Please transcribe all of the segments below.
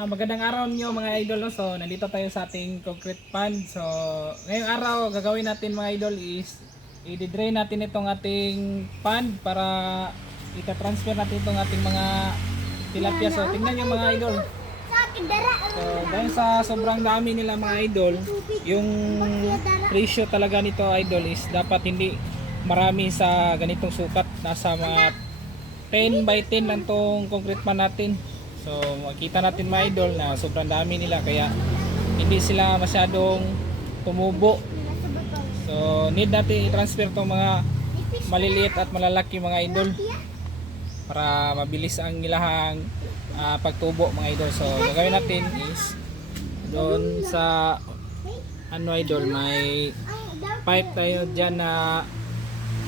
Magandang araw niyo mga idol. So, nandito tayo sa ating concrete pond. So, ngayong araw gagawin natin mga idol is i-drain natin itong ating pond para ita-transfer natin itong ating mga tilapia. So, tingnan niyo mga idol. So, dahil sa sobrang dami nila mga idol, yung ratio talaga nito idol is dapat hindi marami sa ganitong sukat. Nasa mga 10 by 10 lang tong concrete pond natin. So makita natin mga idol na sobrang dami nila kaya hindi sila masyadong tumubo. So need natin i-transfer tong mga maliliit at malalaki mga idol para mabilis ang ilahang pagtubo mga idol. So gagawin natin is doon sa idol, may pipe tayo dyan na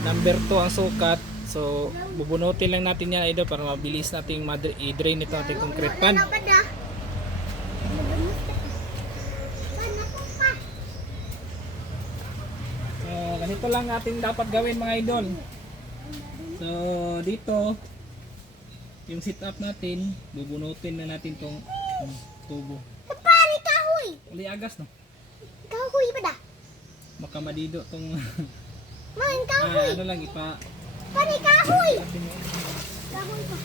number 2 ang sukat. So bubunutin lang natin yan idol para mabilis nating i-drain ito ating concrete pond. So ganito lang ating dapat gawin mga idol. So dito yung setup natin, bubunutin na natin tong tubo. Pare kahoy. Uli agas no. Kahoy ba da? Makamadido tong Man kahoy. ano lang ipa Pare kahoy. Kahoy pa.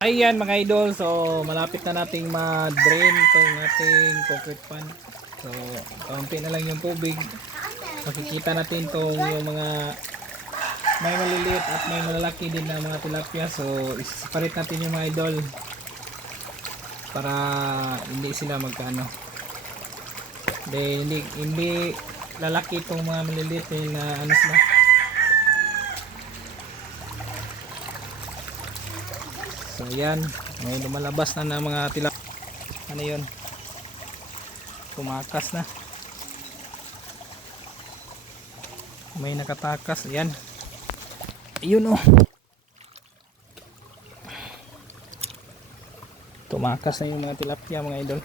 Ayan mga idol, so malapit na nating ma-drain itong ating concrete pond. So kaunti na lang yung tubig. Makikita natin itong yung mga may maliliit at may malalaki din na mga tilapia. So i-separate natin yung mga idol para hindi sila magkaano. Hindi lalaki itong mga maliliit na ano sila. So yan, may lumalabas na ng mga tilapia. Ano yun? Tumakas na. May nakatakas. Yan. Ayun oh. Tumakas na yung mga tilapia mga idol.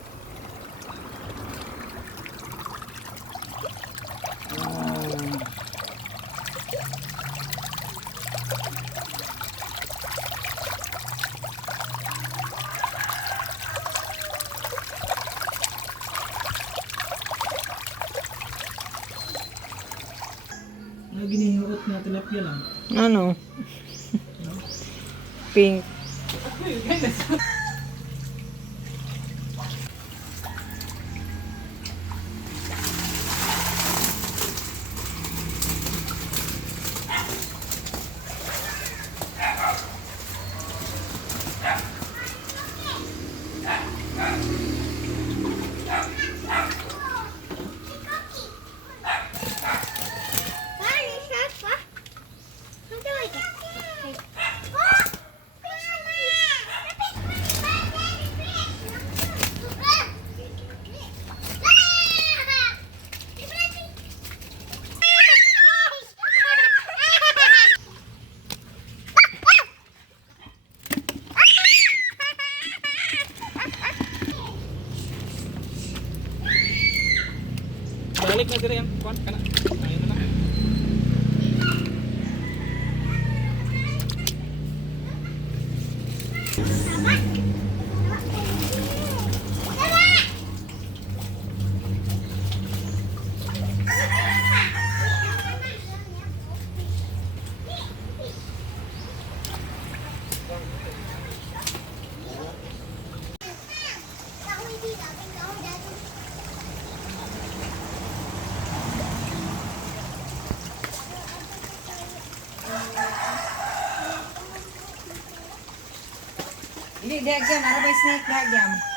Ano ginihuot na tilapia lang? Ano? Pink. Balik na dire yan. Kuan kana. Ayun na lang. Hindi, diagyam. Ano ba snake diagyam?